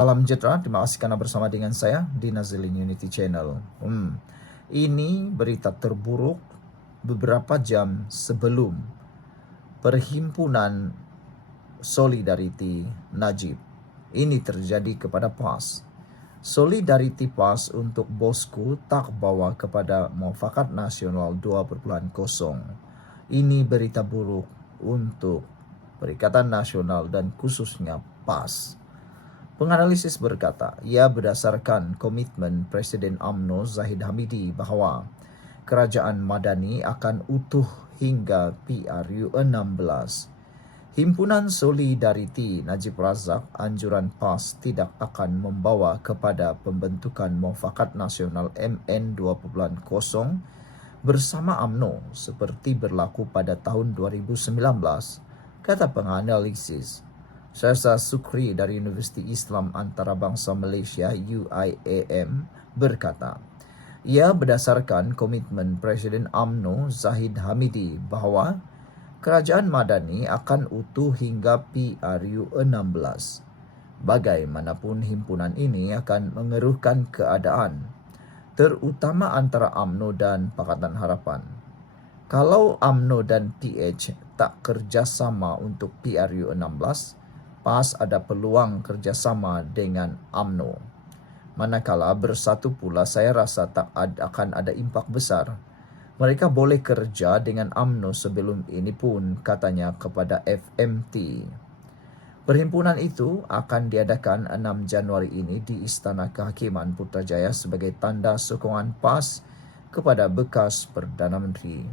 Salam sejahtera, terima kasih karena bersama dengan saya di Nazilin Unity Channel. Ini berita terburuk beberapa jam sebelum Perhimpunan Solidariti Najib. Ini terjadi kepada PAS. Solidariti PAS untuk bosku tak bawa kepada Muafakat Nasional 2.0. Ini berita buruk untuk Perikatan Nasional dan khususnya PAS. Penganalisis berkata, ia berdasarkan komitmen Presiden UMNO Zahid Hamidi bahawa kerajaan Madani akan utuh hingga PRU 16. Himpunan Solidariti Najib Razak anjuran PAS tidak akan membawa kepada pembentukan Muafakat Nasional MN 2.0 bersama UMNO seperti berlaku pada tahun 2019, kata penganalisis. Syarza Sukri dari Universiti Islam Antarabangsa Malaysia UIAM berkata, ia berdasarkan komitmen Presiden UMNO Zahid Hamidi bahawa kerajaan Madani akan utuh hingga PRU 16. Bagaimanapun himpunan ini akan mengeruhkan keadaan, terutama antara UMNO dan Pakatan Harapan. Kalau UMNO dan PH tak kerjasama untuk PRU 16, PAS ada peluang kerjasama dengan UMNO. Manakala bersatu pula, saya rasa tak akan ada impak besar. Mereka boleh kerja dengan UMNO sebelum ini pun, katanya kepada FMT. Perhimpunan itu akan diadakan 6 Januari ini di Istana Kehakiman Putrajaya sebagai tanda sokongan PAS kepada bekas Perdana Menteri.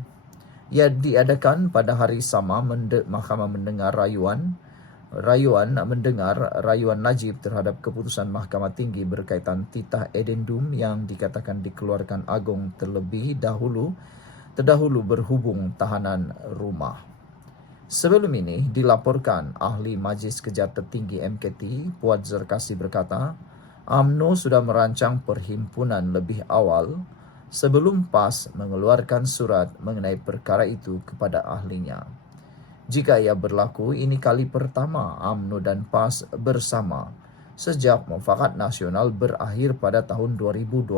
Ia diadakan pada hari sama Mahkamah mendengar rayuan Najib terhadap keputusan Mahkamah Tinggi berkaitan titah edendum yang dikatakan dikeluarkan Agong terdahulu berhubung tahanan rumah. Sebelum ini dilaporkan ahli Majlis Kejahatan Tertinggi MKT Puat Zerkasi berkata, UMNO sudah merancang perhimpunan lebih awal sebelum PAS mengeluarkan surat mengenai perkara itu kepada ahlinya. Jika ia berlaku, ini kali pertama UMNO dan PAS bersama sejak Muafakat Nasional berakhir pada tahun 2022.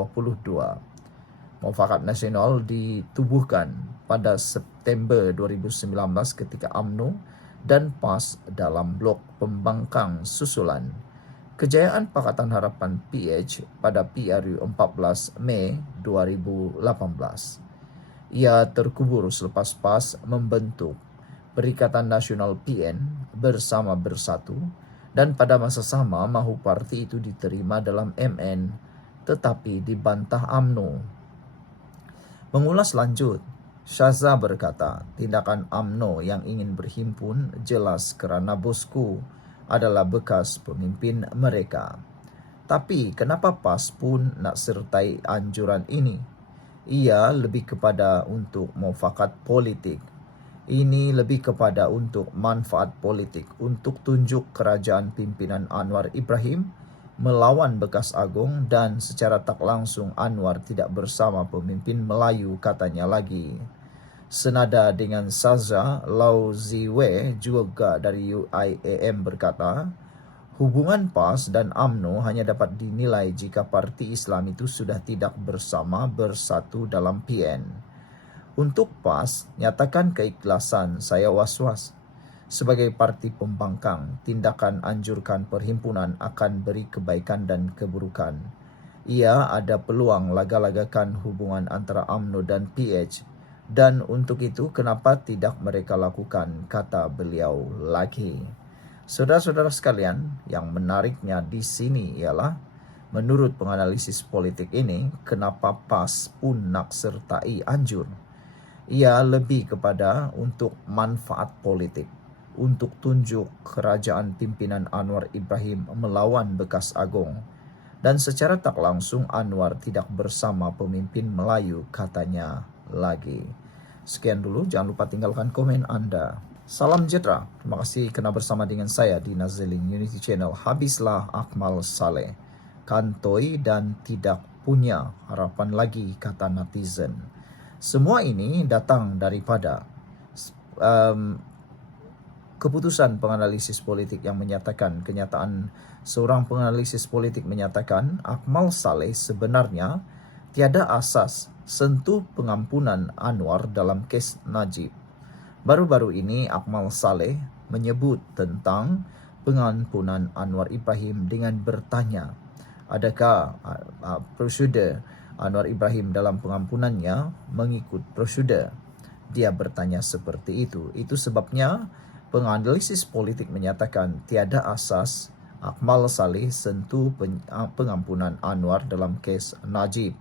Muafakat Nasional ditubuhkan pada September 2019 ketika UMNO dan PAS dalam blok pembangkang susulan kejayaan Pakatan Harapan PH pada PRU 14 Mei 2018. Ia terkubur selepas PAS membentuk Perikatan Nasional PN bersama bersatu, dan pada masa sama mahu parti itu diterima dalam MN tetapi dibantah UMNO. Mengulas lanjut, Syazza berkata, tindakan UMNO yang ingin berhimpun jelas kerana bosku adalah bekas pemimpin mereka. Tapi kenapa PAS pun nak sertai anjuran ini? Ia lebih kepada untuk muafakat politik. Ini lebih kepada untuk manfaat politik, untuk tunjuk kerajaan pimpinan Anwar Ibrahim melawan bekas Agong dan secara tak langsung Anwar tidak bersama pemimpin Melayu, katanya lagi. Senada dengan Syazza, Lau Ziwe juga dari UIAM berkata, hubungan PAS dan UMNO hanya dapat dinilai jika parti Islam itu sudah tidak bersatu dalam PN. Untuk PAS, nyatakan keikhlasan, saya was-was. Sebagai parti pembangkang, tindakan anjurkan perhimpunan akan beri kebaikan dan keburukan. Ia ada peluang laga-lagakan hubungan antara UMNO dan PH. Dan untuk itu, kenapa tidak mereka lakukan, kata beliau lagi. Saudara-saudara sekalian, yang menariknya di sini ialah, menurut penganalisis politik ini, kenapa PAS pun nak sertai anjur? Ia lebih kepada untuk manfaat politik, untuk tunjuk kerajaan pimpinan Anwar Ibrahim melawan bekas Agong. Dan secara tak langsung Anwar tidak bersama pemimpin Melayu, katanya lagi. Sekian dulu, jangan lupa tinggalkan komen Anda. Salam sejahtera, terima kasih kerana bersama dengan saya di Nazilin Unity Channel. Habislah Akmal Saleh, kantoi dan tidak punya harapan lagi, kata netizen. Semua ini datang daripada Keputusan penganalisis politik yang menyatakan seorang penganalisis politik menyatakan Akmal Saleh sebenarnya tiada asas sentuh pengampunan Anwar dalam kes Najib. Baru-baru ini Akmal Saleh menyebut tentang pengampunan Anwar Ibrahim dengan bertanya, adakah prosedur Anwar Ibrahim dalam pengampunannya mengikut prosedur? Dia bertanya seperti itu. Itu sebabnya penganalisis politik menyatakan tiada asas Akmal Saleh sentuh pengampunan Anwar dalam kes Najib.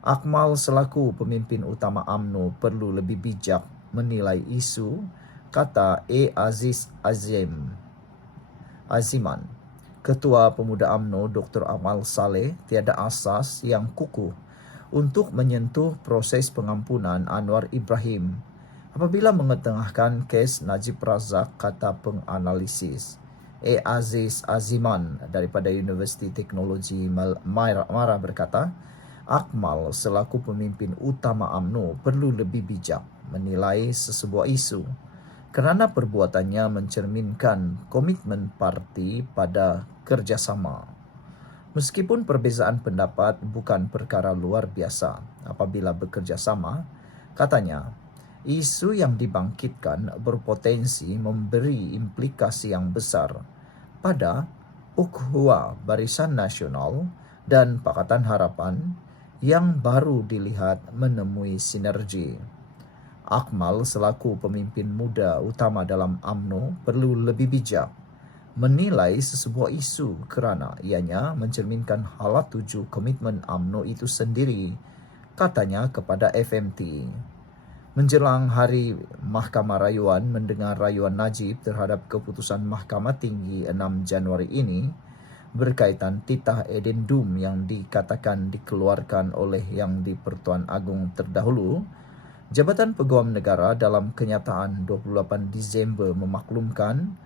Akmal selaku pemimpin utama UMNO perlu lebih bijak menilai isu, kata Aziman. Ketua Pemuda UMNO Dr. Akmal Saleh tiada asas yang kukuh untuk menyentuh proses pengampunan Anwar Ibrahim apabila mengetengahkan kes Najib Razak, kata penganalisis. Aziman daripada Universiti Teknologi Mara berkata, Akmal selaku pemimpin utama UMNO perlu lebih bijak menilai sesebuah isu kerana perbuatannya mencerminkan komitmen parti pada kerjasama. Meskipun perbezaan pendapat bukan perkara luar biasa apabila bekerjasama, katanya, isu yang dibangkitkan berpotensi memberi implikasi yang besar pada ukhuwah Barisan Nasional dan Pakatan Harapan yang baru dilihat menemui sinergi. Akmal selaku pemimpin muda utama dalam UMNO perlu lebih bijak menilai sesebuah isu kerana ianya mencerminkan hala tuju komitmen UMNO itu sendiri, katanya kepada FMT. Menjelang hari Mahkamah Rayuan mendengar rayuan Najib terhadap keputusan Mahkamah Tinggi 6 Januari ini berkaitan titah edendum yang dikatakan dikeluarkan oleh Yang di-Pertuan Agong terdahulu, Jabatan Peguam Negara dalam kenyataan 28 Disember memaklumkan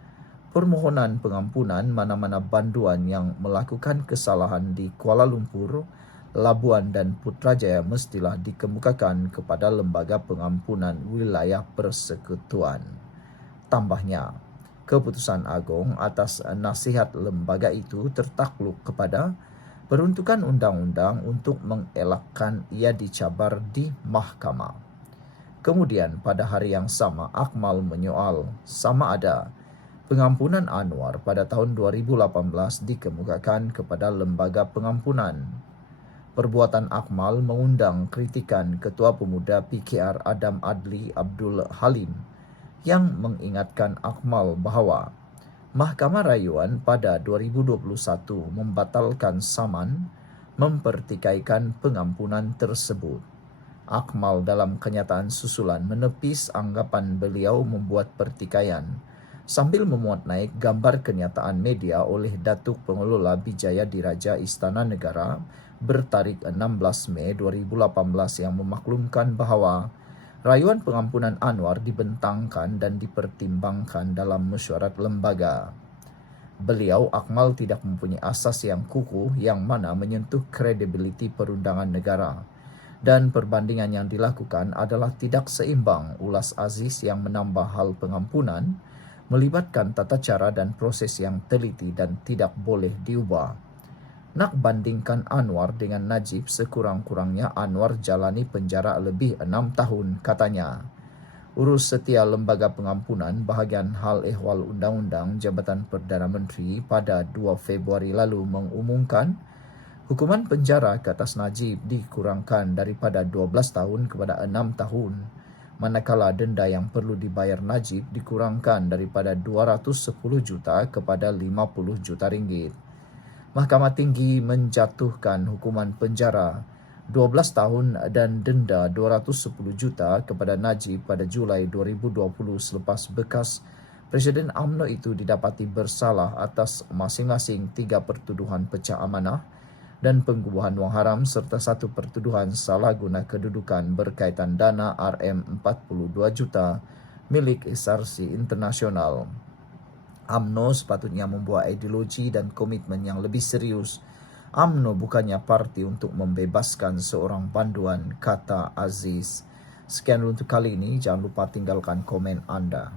permohonan pengampunan mana-mana banduan yang melakukan kesalahan di Kuala Lumpur, Labuan dan Putrajaya mestilah dikemukakan kepada Lembaga Pengampunan Wilayah Persekutuan. Tambahnya, keputusan Agong atas nasihat lembaga itu tertakluk kepada peruntukan undang-undang untuk mengelakkan ia dicabar di mahkamah. Kemudian pada hari yang sama, Akmal menyoal sama ada pengampunan Anwar pada tahun 2018 dikemukakan kepada Lembaga Pengampunan. Perbuatan Akmal mengundang kritikan Ketua Pemuda PKR Adam Adli Abdul Halim yang mengingatkan Akmal bahawa Mahkamah Rayuan pada 2021 membatalkan saman mempertikaikan pengampunan tersebut. Akmal dalam kenyataan susulan menepis anggapan beliau membuat pertikaian sambil memuat naik gambar kenyataan media oleh Datuk Pengelola Bijaya Diraja Istana Negara bertarikh 16 Mei 2018 yang memaklumkan bahawa rayuan pengampunan Anwar dibentangkan dan dipertimbangkan dalam mesyuarat lembaga. Beliau, Akmal, tidak mempunyai asas yang kukuh yang mana menyentuh kredibiliti perundangan negara. Dan perbandingan yang dilakukan adalah tidak seimbang ulas Aziz yang menambah hal pengampunan melibatkan tata cara dan proses yang teliti dan tidak boleh diubah. Nak bandingkan Anwar dengan Najib, sekurang-kurangnya Anwar jalani penjara lebih 6 tahun, katanya. Urus Setia Lembaga Pengampunan bahagian hal ehwal undang-undang Jabatan Perdana Menteri pada 2 Februari lalu mengumumkan hukuman penjara ke atas Najib dikurangkan daripada 12 tahun kepada 6 tahun, manakala denda yang perlu dibayar Najib dikurangkan daripada 210 juta kepada 50 juta ringgit. Mahkamah Tinggi menjatuhkan hukuman penjara 12 tahun dan denda 210 juta kepada Najib pada Julai 2020 selepas bekas Presiden UMNO itu didapati bersalah atas masing-masing 3 pertuduhan pecah amanah dan penggubahan wang haram serta 1 pertuduhan salah guna kedudukan berkaitan dana RM42 juta milik SRC Internasional. UMNO sepatutnya membuat ideologi dan komitmen yang lebih serius. UMNO bukannya parti untuk membebaskan seorang banduan, kata Aziz. Sekian untuk kali ini, jangan lupa tinggalkan komen anda.